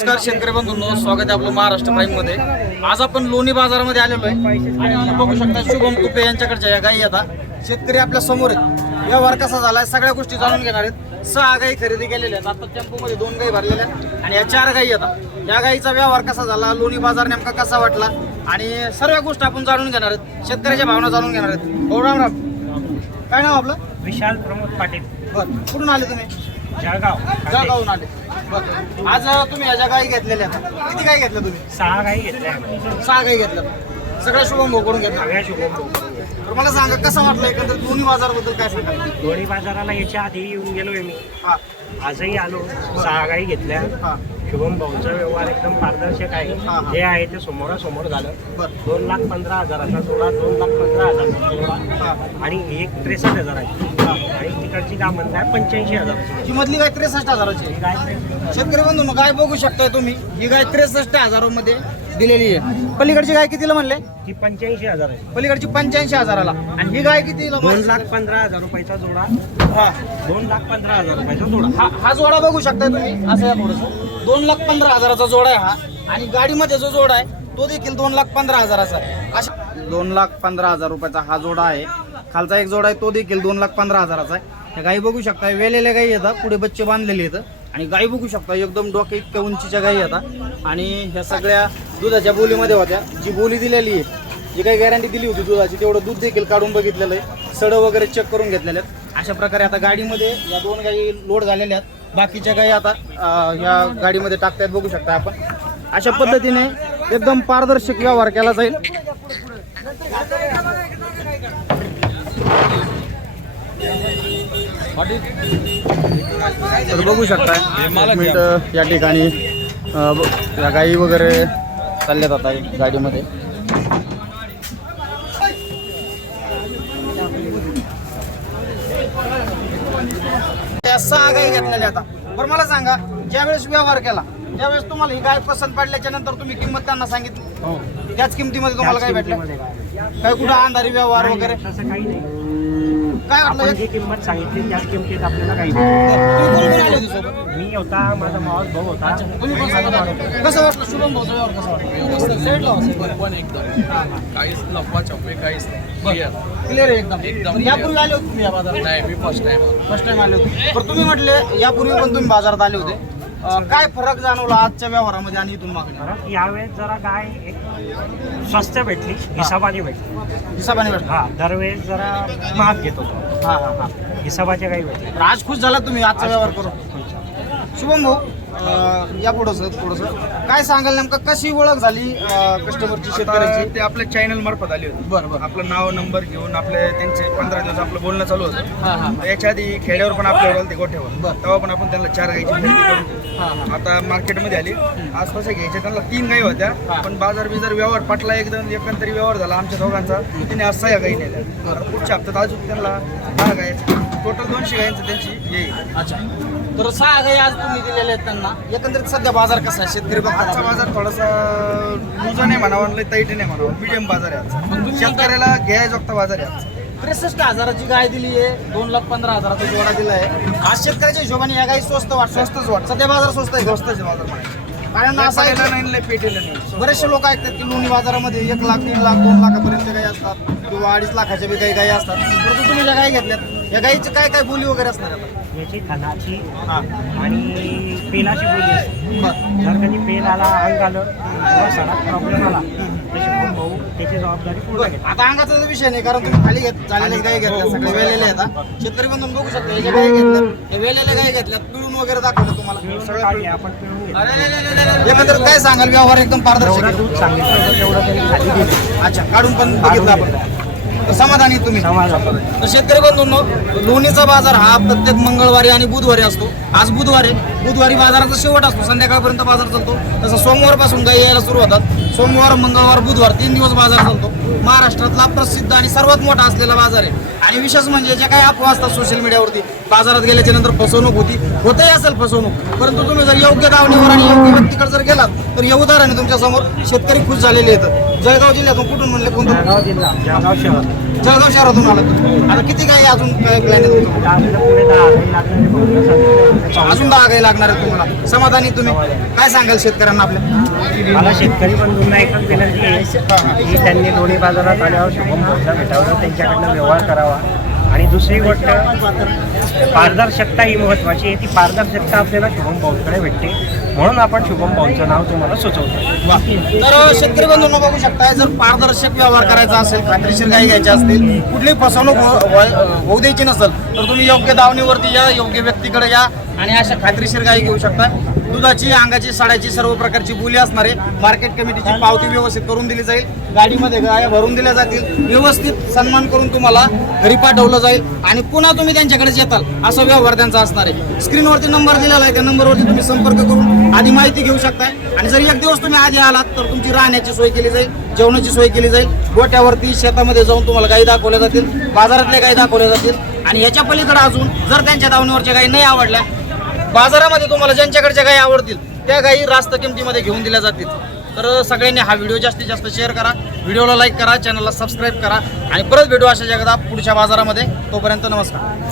नमस्कार शेतकरी बंधूंनो स्वागत आहे आपलं महाराष्ट्र प्राईममध्ये. आज आपण लोणी बाजारामध्ये आलेलो आहे. आणि बघू शकता शुभम कुपे यांच्याकडच्या या गायी आता. शेतकरी आपल्यासमोर आहेत. व्यवहार कसा झालाय सगळ्या गोष्टी जाणून घेणार आहेत. सहा गायी खरेदी केलेल्या आहेत. आता टेम्पो मध्ये दोन गायी भरलेल्या आहेत. आणि या चार गायी आता. या गायीचा व्यवहार कसा झाला लोणी बाजार नेमका कसा वाटला? आणि सर्व गोष्टी आपण जाणून घेणार आहेत. शेतकऱ्याच्या भावना जाणून घेणार आहेत. राम राम. काय नाव आपलं? विशाल प्रमोद पाटील. बरं. कुठून आले तुम्ही? जळगाव. जळगावून आले. बरं. आज तुम्ही या ज्या गायी घेतलेल्या आहेत, किती गायी घेतल्या तुम्ही? सहा गाई घेतल्या सहा गायी घेतल्या. सगळ्या शुभम भाऊ कडून घेतल्या. सगळ्या शुभम तर मला सांगा कसं वाटलं एकंदर दोन्ही बाजारबद्दल काय सांगा दोन्ही बाजाराला याच्या आधी येऊन गेलोय मी. हा. आजही आलो. सहा गाई घेतल्या. हा. शुभम भाऊचा व्यवहार एकदम पारदर्शक आहे. जे आहे ते समोरासमोर झालं. दोन लाख पंधरा हजाराचा जोडा दोन लाख पंधरा हजाराचा हा. आणि एक त्रेसष्ट हजाराची आणि तिकडची काय म्हणताय पंच्याऐंशी हजाराची ही मधली गाय त्रेसष्ट हजाराची आहे. ही गाय शेतकरी बंधू गाय बघू शकताय तुम्ही. ही गाय त्रेसष्ट हजारामध्ये दिलेली आहे. पलीकडची गाय कितीला म्हणले? ती पंच्याऐंशी हजाराची पलीकडची पंच्याऐंशी हजाराला. आणि ही गाय कितीला दोन लाख पंधरा हजार रुपयाचा जोडा. हा. दोन लाख पंधरा हजार रुपयाचा जोडा. हा हा जोडा बघू शकताय तुम्ही. असं या थोडस दोन लाख पंधरा हजाराचा जोडा आहे हा. आणि गाडीमध्ये जो जोडा आहे तो देखील दोन लाख पंधरा हजाराचा आहे. अशा दोन लाख पंधरा हजार रुपयाचा हा जोडा आहे. खालचा एक जोडा आहे तो देखील दोन लाख पंधरा हजाराचा आहे. ह्या गाई बघू शकता वेलेल्या गाई येतात पुढे बच्चे बांधलेले येतं आणि गाई बघू शकता एकदम डोके इतक्या उंचीच्या गाई येतात आणि ह्या सगळ्या दुधाच्या बोलीमध्ये होत्या. जी बोली दिलेली आहे जी काही गॅरंटी दिली होती दुधाची तेवढं दूध देखील काढून बघितलेलं आहे. सडं वगैरे चेक करून घेतलेले आहेत. अशा प्रकारे आता गाडीमध्ये या दोन गाई लोड झालेल्या आहेत. बाकीच्या गाई आता अं, या गाडीमध्ये टाकतायत बघू शकता आपण. अशा पद्धतीने एकदम पारदर्शक व्यवहार केला जाईल. तर बघू शकता एक मिनिट या ठिकाणी अं, ब- या गाई वगैरे चालल्यात आता गाडीमध्ये त्या सहा गाई घेतलेल्या आता. बरं मला सांगा ज्यावेळेस व्यवहार केला त्यावेळेस तुम्हाला ही गाय पसंत पडल्याच्या नंतर तुम्ही किंमत त्यांना सांगितली? हो. त्याच किमतीमध्ये तुम्हाला काय भेटलं? काय? कुठं अंधारी व्यवहार वगैरे? तसं काही नाही. काय आपण वाटलं जी किंमत सांगितली त्याच किमतीत आपल्याला काही नाही. तुम्ही कोण कोण आले होते सोबत? मी होता माझा मावस भाऊ होता. तुम्ही पण. कसं वाटलं? शुभम कसं वाटलं. पण एकदम. काहीच लफवा छप्पे काहीच नाही क्लिअर क्लिअर आहे एकदम. यापूर्वी आले होते तुम्ही या बाजारात? नाही मी फर्स्ट टाइम फर्स्ट टाइम आले होते. पण तुम्ही म्हटले यापूर्वी पण तुम्ही बाजारात आले होते. अं, काय फरक जाणवला आजच्या व्यवहारामध्ये आणि इथून मागणी कारण यावेळेस जरा गाय एक स्वस्त भेटली हिसाबाने भेटली. हिसाबाने भेटला. हा दरवेळेस जरा महाग घेत होतो. हा हा हा. हिसाबाच्या गाई भेटली तर आज खुश झाला तुम्ही आजचा व्यवहार करून. शुभम भाऊ. या पुढं थोडस काय सांगाल नेमकं? कशी ओळख झाली कस्टमरची शेतकऱ्याची? ते आपल्या चॅनल मार्फत आले होते. बरं बरं. आपलं नाव नंबर घेऊन आपले त्यांचे पंधरा दिवस आपलं बोलणं चालू होतं. हा हा. याच्या आधी खेड्यावर पण आले ते गोठ्यावर. बरं. तेव्हा पण आपण त्यांना चार गायची खरेदी करून दिली. हा हा. आता मार्केटमध्ये आली. आज कसं घ्यायचे त्यांना तीन गाई होत्या. हा. पण बाजार बिजार व्यवहार पटला एकदम एकंदरी व्यवहार झाला आमच्या दोघांचा. तिने आज सहा गाई नेल्या. पुढच्या हप्त्यात अजून त्यांना दहा गाय टोटल दोनशे गायींचं त्यांची येईल अच्छा. तर सहा गाई आज तुम्ही दिलेले आहेत त्यांना. एकंदरीत सध्या बाजार कसा आहे? शेतकरी आजचा बाजार थोडासा लुजा नाही म्हणावा लय टाईट नाही म्हणावा. मीडियम बाजार आहे आज शेतकऱ्याला घ्यायचा बाजार आहे त्रेसष्ट हजाराची गाय दिली आहे. दोन लाख पंधरा हजाराचा जोडा दिला आहे. आज शेतकऱ्याच्या हिशोबाने या गाई स्वस्त वाट स्वस्तच वाट सध्या बाजार स्वस्त आहे स्वस्त आहे बाजार म्हणायचं. कारण असं आहे नाही लय पेटेला नाही. बरेचसे लोक ऐकतात की लोणी बाजारामध्ये एक लाख दीड लाख दोन लाखापर्यंत गाई असतात. किंवा अडीच लाखाच्या बी काही गाई असतात. परंतु तुम्ही ज्या गाई घेतल्यात या गाईची काय काय बोली वगैरे असणार आहे? आता याची खानाची हा. आणि पेलाची बोली असते. बरं. जर कधी पेल आला अंग आलं किंवा सडात प्रॉब्लेम आला तर शुभम भाऊ त्याची जबाबदारी पूर्ण घेतात आता अंगाचा तर विषय नाही कारण तुम्ही खाली घेत झालेल्या गाई घेतल्या सगळे वेलेले आहेत शेतकरी बंधून बघू शकता याच्या गाई घेतल्यात या वेलेल्या गाई घेतल्यात पिळून वगैरे दाखवलं तुम्हाला. पिळून काढले आपण पिळून घेतलं. एकंदर काय सांगाल? व्यवहार एकदम पारदर्शक जेवढं आहे. दूध सांगितलं होतं तेवढं त्यांनी खाली दिलं. अच्छा काढून पण बघितलं आपण. समाधानी तुम्ही? तर शेतकरी बंधूंनो लोणीचा बाजार हा प्रत्येक मंगळवारी आणि बुधवारी असतो. आज बुधवार आहे बुधवारी बाजाराचा शेवट असतो. संध्याकाळपर्यंत बाजार चालतो. तसं सोमवारपासून गाई यायला सुरू होतात. सोमवार मंगळवार बुधवार तीन दिवस बाजार चालतो. महाराष्ट्रातला प्रसिद्ध आणि सर्वात मोठा असलेला बाजार आहे. आणि विशेष म्हणजे ज्या काही अफवा असतात सोशल मीडियावरती बाजारात गेल्याच्यानंतर फसवणूक होती. होतही असेल फसवणूक परंतु तुम्ही जर योग्य दावणीवर आणि योग्य व्यक्तीकडे जर गेलात तर हे उदाहरण तुमच्यासमोर शेतकरी खुश झालेले आहेत. जळगाव जिल्ह्यातून कुठून म्हणले कोणतं? जळगाव शहरातून आला आता किती गाई अजून प्लॅन आहे तुमचा पुढे दहा काही लागणारे. अजून आहे तुम्हाला. समाधानी तुम्ही? काय सांगाल शेतकऱ्यांना आपल्या? मला शेतकरी बंधूंना एकच विनंती आहे की त्यांनी दोन्ही बाजारात आल्यावर शुभम भेटावं त्यांच्याकडनं व्यवहार करावा. आणि दुसरी गोष्ट पारदर्शकता ही महत्वाची आहे. ती पारदर्शकता आपल्याला शुभम भाऊंकडे भेटते. म्हणून आपण शुभम भाऊंचं नाव तुम्हाला सुचवतो तर शेतकरी बंधूंनो बघू शकताय जर पारदर्शक व्यवहार करायचा असेल खात्रीशीर गाई घ्यायच्या असतील कुठली फसवणूक हो-, हो होऊ द्यायची नसेल तर तुम्ही योग्य दावणीवरती या योग्य व्यक्तीकडे या आणि अशा खात्रीशीर गाई घेऊ शकता. दुधाची अंगाची साड्याची सर्व प्रकारची बोली असणार आहे मार्केट कमिटीची पावती व्यवस्थित करून दिली जाईल. गाडीमध्ये गाया भरून दिल्या जातील. व्यवस्थित सन्मान करून तुम्हाला घरी पाठवलं जाईल. आणि पुन्हा तुम्ही त्यांच्याकडेच येताल असा व्यवहार त्यांचा असणार आहे. स्क्रीनवरती नंबर दिलेला आहे त्या नंबरवरती तुम्ही संपर्क करून आधी माहिती घेऊ शकताय. आणि जर एक दिवस तुम्ही आधी आलात तर तुमची राहण्याची सोय केली जाईल जेवणाची सोय केली जाईल. गोट्यावरती शेतामध्ये जाऊन तुम्हाला गाई दाखवल्या जातील बाजारातल्या गाई दाखवल्या जातील. आणि याच्या पलीकडे अजून जर त्यांच्या दावणीवरच्या गाई नाही आवडल्या बाजारामध्ये तुम्हाला ज्यांच्याकडच्या गायी आवडतील त्या गाई रास्त किमतीमध्ये घेऊन दिल्या जातील. तर सगळ्यांनी हा व्हिडिओ जास्तीत जास्त शेअर करा. व्हिडिओला लाईक करा चॅनलला सबस्क्राईब करा. आणि परत भेटू अशा जगदा पुढच्या बाजारामध्ये. तोपर्यंत नमस्कार.